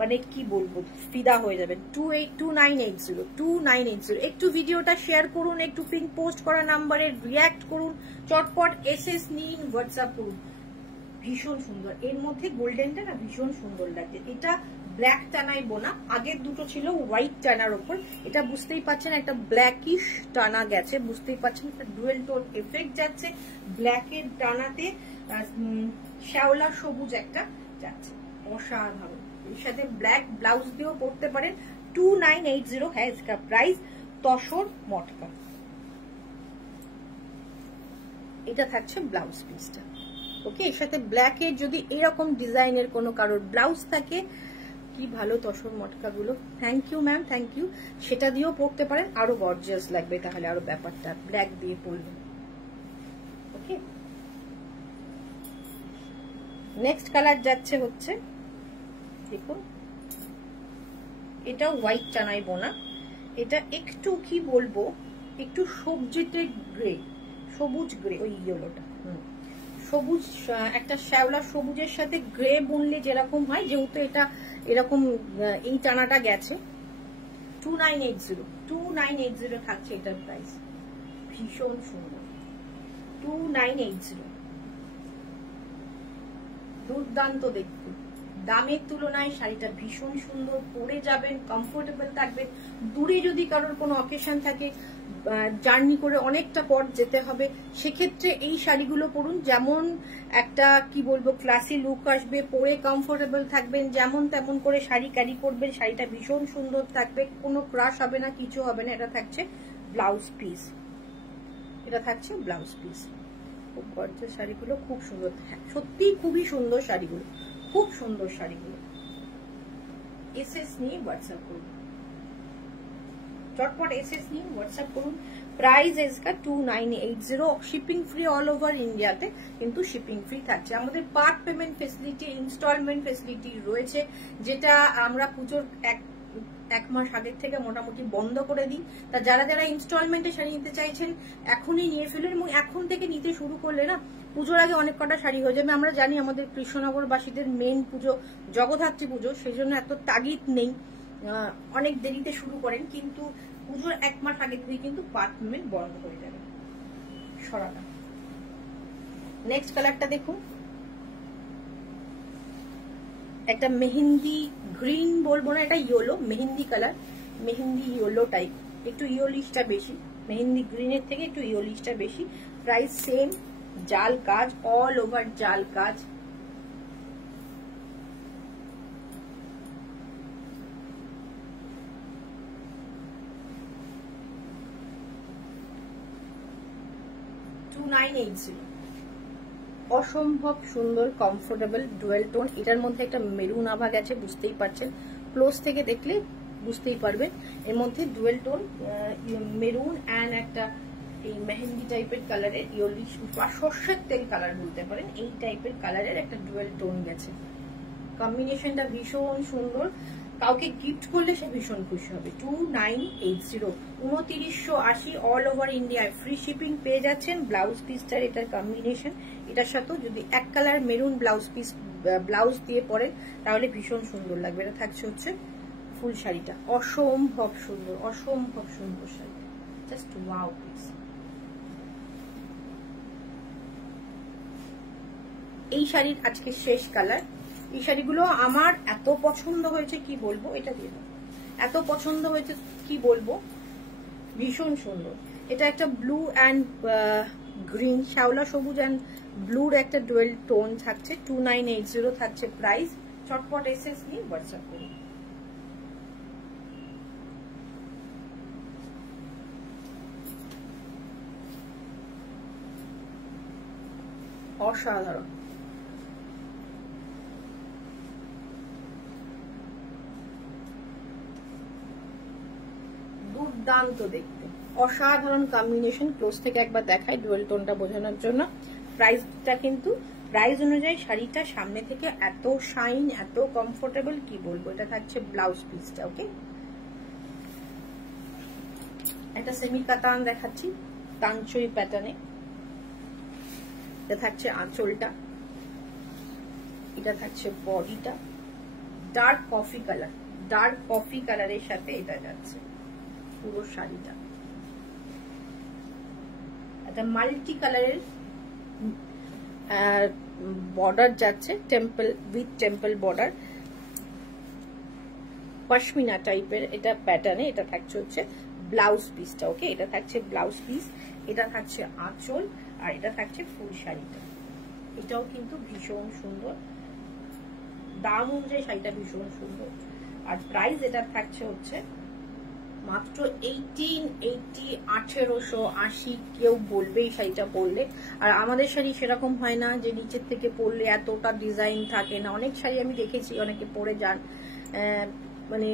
মানে কি বলবো, ফিদা হয়ে যাবেন। 2980। একটু ভিডিওটা শেয়ার করুন, একটু পিন পোস্ট করা নাম্বারে রিয়াক্ট করুন, চটপট এসএস নিন, হোয়াটসঅ্যাপ করুন। ভীষণ সুন্দর, এর মধ্যে গোল্ডেনটা না ভীষণ সুন্দর লাগছে। এটা ব্ল্যাক টানাই বোনা, আগের দুটো ছিল হোয়াইট টানার ওপর। এটা বুঝতেই পাচ্ছেন একটা ব্ল্যাকিশ টানা গেছে, বুঝতেই পাচ্ছেন একটা ডুয়েল টোন এফেক্ট যাচ্ছে। ব্ল্যাকের টানাতে শ্যাওলা সবুজ একটা যাচ্ছে, অসাধারণ। এর সাথে ব্ল্যাক ব্লাউজ দিয়েও পরতে পারেন। 2980 হ্যাঁ इसका প্রাইস। তসর মটকা, এটা থাকছে ব্লাউজ পিসটা। ওকে, এর সাথে ব্ল্যাকের যদি এরকম ডিজাইনের কোনো কারোর ব্লাউজ থাকে, কি ভালো তসর মটকা গুলো। Thank you ma'am, thank you. সেটা দিয়েও পরতে পারেন, আরো গর্জিয়াস লাগবে তাহলে, আরো ব্যাপারটা ব্ল্যাক দিয়ে পরবেন। ওকে, নেক্সট কালার যাচ্ছে হচ্ছে, দেখুন এটা হোয়াইট চানাই বোনা। এটা একটু কি বলবো, একটু সবজিতে গ্রে, সবুজ গ্রে, ওই ইয়েলোটা সবুজ, একটা শ্যাওলা সবুজের সাথে গ্রে বুনলে যেরকম হয়, যেহেতু এটা এরকম এই টানাটা গেছে। 2980 থাকছে এটার প্রাইস। ভীষণ সুন্দর, 2980, দুর্দান্ত দেখতে। দামের তুলনায় শাড়িটা ভীষণ সুন্দর, পরে যাবেন, কমফোর্টেবল থাকবেন। দূরে যদি কারোর কোনো অকেশন থাকে, জার্নি করে অনেকটা পথ যেতে হবে, সেক্ষেত্রে এই শাড়িগুলো পরুন। যেমন একটা কি বলবো ক্লাসি লুক আসবে, পরে কমফোর্টেবল থাকবেন, যেমন তেমন করে শাড়ি ক্যারি করবেন, শাড়িটা ভীষণ সুন্দর থাকবে, কোনো ক্রাশ হবে না, কিছু হবে না। এটা থাকছে ব্লাউজ পিস, এটা থাকছে ব্লাউজ পিস। খুব গর্জিয়াস শাড়িগুলো, খুব সুন্দর, সত্যি খুবই সুন্দর শাড়িগুলো, খুব সুন্দর শাড়িগুলো। এসএস নিয়ে হোয়াটসঅ্যাপ করুন, চটপট এসএস নিয়ে হোয়াটসঅ্যাপ করুন। প্রাইস इसका 2980, শিপিং ফ্রি অল ওভার ইন্ডিয়াতে, কিন্তু শিপিং ফ্রি থাকছে। আমাদের part payment facility, installment facility রয়েছে, যেটা আমরা পুজোর এক মাস আগের থেকে মোটামুটি বন্ধ করে দিই। তা যারা যারা ইনস্টলমেন্টে শাড়ি নিতে চাইছেন এখনই নিয়ে ফেলুন, এবং এখন থেকে নিতে শুরু করলে না পুজোর আগে অনেক কটা শাড়ি হয়ে যাবে। আমরা জানি আমাদের কৃষ্ণনগরবাসীদের মেন পুজো জগদ্ধাত্রী পুজো, সেই জন্য এত তাগিদ নেই, অনেক দেরিতে শুরু করেন, কিন্তু পুজোর এক মাস আগে থেকে কিন্তু পার্ট পেমেন্ট বন্ধ হয়ে যাবে। সরাটা নেক্সট কালারটা দেখুন, একটা মেহেন্দি গ্রিন বলবো না, এটা yellow mehndi colour, mehndi yellow type, একটু ইয়েলিশটা বেশি, মেহেন্দি গ্রিনের থেকে একটু ইয়েলিশটা বেশি। প্রাইস সেম, জাল কাজ, অল ওভার জাল কাজ। অসম্ভব সুন্দর কমফোর্টেবল ডুয়েল টোন। এটার মধ্যে একটা মেরুন আভা গেছে, বুঝতেই পারছেন, ক্লোজ থেকে দেখলে বুঝতেই পারবেন। এর মধ্যে ডুয়েল টোন মেরুন অ্যান্ড একটা এই মেহেন্দি টাইপের কালারের ইয়েলিশ বা সর্ষের তেল কালার বলতে পারেন, এই টাইপের কালারের একটা ডুয়েল টোন গেছে। কম্বিনেশনটা ভীষণ সুন্দর, কাউকে গিফট করলে সে ভীষণ খুশি হবে। 2980, 2980 অল ওভার ইন্ডিয়ায় ফ্রি শিপিং পেয়ে যাচ্ছেন। ব্লাউজ পিসটার এটার কম্বিনেশন, এটার সাথেও যদি এক কালার মেরুন ব্লাউজ দিয়ে পরেন তাহলে ভীষণ সুন্দর লাগবে। এটা থাকছে হচ্ছে ফুল শাড়িটা, অসম্ভব সুন্দর, অসম্ভব সুন্দর শাড়ি, জাস্ট ওয়াও পিস। এই শাড়ির আজকে শেষ কালার। এই শাড়িগুলো আমার এত পছন্দ হয়েছে কি বলবো, এটা দিয়ে এত পছন্দ হয়েছে কি বলবো, ভীষণ সুন্দর। এটা একটা ব্লু অ্যান্ড গ্রিন, শ্যাওলা সবুজ অ্যান্ড ব্লুর একটা ডুয়েল টোন থাকছে। 2980 থাকছে প্রাইস। চটপট এসএস নিয়ে হোয়াটসঅ্যাপ করুন। অসাধারণ, দুর্দান্ত দেখতে, অসাধারণ কম্বিনেশন। ক্লোজ থেকে একবার দেখাই ডুয়েল টোনটা বোঝানোর জন্য। প্রাইসটা কিন্তু প্রাইস অনুযায়ী শাড়িটা সামনে থেকে এত শাইন, এত কমফোর্টেবল কি বলবো। এটা থাকছে ব্লাউজ পিসটা। ওকে, একটা সেমি কাতান দেখাচ্ছি তানচুই প্যাটার্নে। এটা থাকছে আঁচলটা, এটা থাকছে বডিটা, dark coffee colour, dark coffee কালারের সাথে এটা যাচ্ছে পুরো শাড়িটা। একটা মাল্টি কালারের বর্ডার যাচ্ছে, temple with temple border, pashmina টাইপের এটা প্যাটার্নে। এটা থাকছে হচ্ছে ব্লাউজ পিসটা। ওকে, এটা থাকছে ব্লাউজ পিস, এটা থাকছে আঁচল, আর এটা থাকছে ফুল শাড়িটা। এটাও কিন্তু ভীষণ সুন্দর, দাম অনুযায়ী শাড়িটা ভীষণ সুন্দর। আর প্রাইস এটা থাকছে হচ্ছে মাত্র 1880। কেউ বলবে এই শাড়িটা পরলে, আর আমাদের শাড়ি সেরকম হয় না যে নিচের থেকে পরলে এতটা ডিজাইন থাকে না। অনেক শাড়ি আমি দেখেছি অনেকে পরে যান, মানে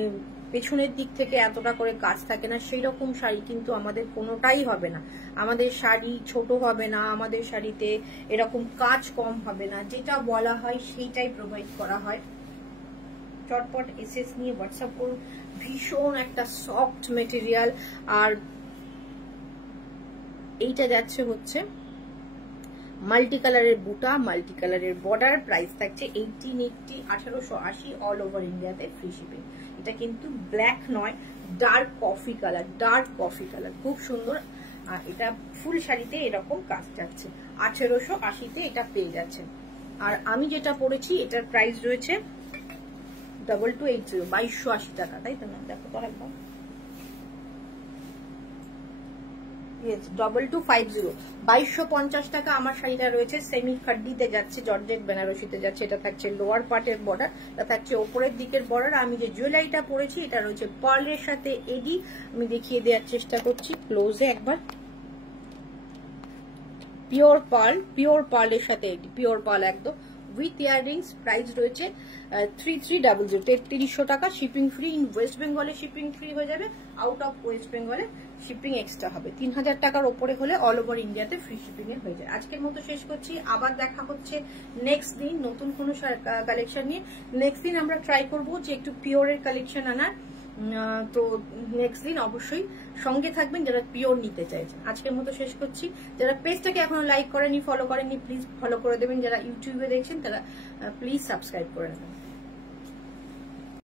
পেছনের দিক থেকে এতটা করে কাজ থাকে না, সেই রকম শাড়ি কিন্তু আমাদের কোনোটাই হবে না। আমাদের শাড়ি ছোট হবে না, আমাদের শাড়িতে এরকম কাজ কম হবে না, যেটা বলা হয় সেইটাই প্রোভাইড করা হয়। চটপট এসএস নিয়ে হোয়াটসঅ্যাপ করুন। ভীষণ একটা সফট মেটেরিয়াল। আর এইটা যাচ্ছে হচ্ছে মাল্টি কালারের বুটা, মাল্টি কালারের বর্ডার। প্রাইস থাকছে 1880, 1880 অল ওভার ইন্ডিয়াতে ফ্রি শিপিং। এটা কিন্তু ব্ল্যাক নয়, dark coffee colour, dark coffee colour, খুব সুন্দর। আর এটা ফুল শাড়িতে এরকম কাজ যাচ্ছে। 1880-তে এটা পেয়ে যাচ্ছেন। আর আমি যেটা পরেছি এটার প্রাইস রয়েছে 2280, 2280 টাকা, তাই তো না? দেখো তো একদম 2250, 2250 টাকা আমার শাড়িটা রয়েছে। সেমি খাড্ডিতে যাচ্ছে, জর্জেট বেনারসিতে যাচ্ছে। এটা থাকছে লোয়ার পার্টের বর্ডার, এটা থাকছে ওপরের দিকের বর্ডার। আমি যে জুয়েলারিটা পরেছি এটা রয়েছে পার্লের সাথে এডি। আমি দেখিয়ে দেওয়ার চেষ্টা করছি ক্লোজে একবার। পিওর পার্লের সাথে এডি, পিওর পার্ল একদম উইথ ইয়াররিংস। প্রাইস রয়েছে 3300, 3300 টাকা। Shipping free. ইন ওয়েস্ট বেঙ্গলে শিপিং ফ্রি হয়ে যাবে, আউট অফ ওয়েস্ট বেঙ্গলে শিপিং এক্সট্রা হবে। 3000 টাকার ওপরে হলে অল ওভার ইন্ডিয়াতে ফ্রি শিপিং এ হয়ে যায়। আজকের মতো শেষ করছি, আবার দেখা হচ্ছে নেক্সট দিন নতুন কোনো কালেকশন নিয়ে। নেক্সট দিন আমরা ট্রাই করবো যে একটু পিওরের কালেকশন আনার। তো নেক্সট দিন অবশ্যই সঙ্গে থাকবেন যারা পিওর নিতে চাইছেন। আজকের মতো শেষ করছি। যারা পেজটাকে এখনো লাইক করেনি, ফলো করেননি, প্লিজ ফলো করে দেবেন। যারা ইউটিউবে দেখছেন তারা প্লিজ সাবস্ক্রাইব করে নেবেন।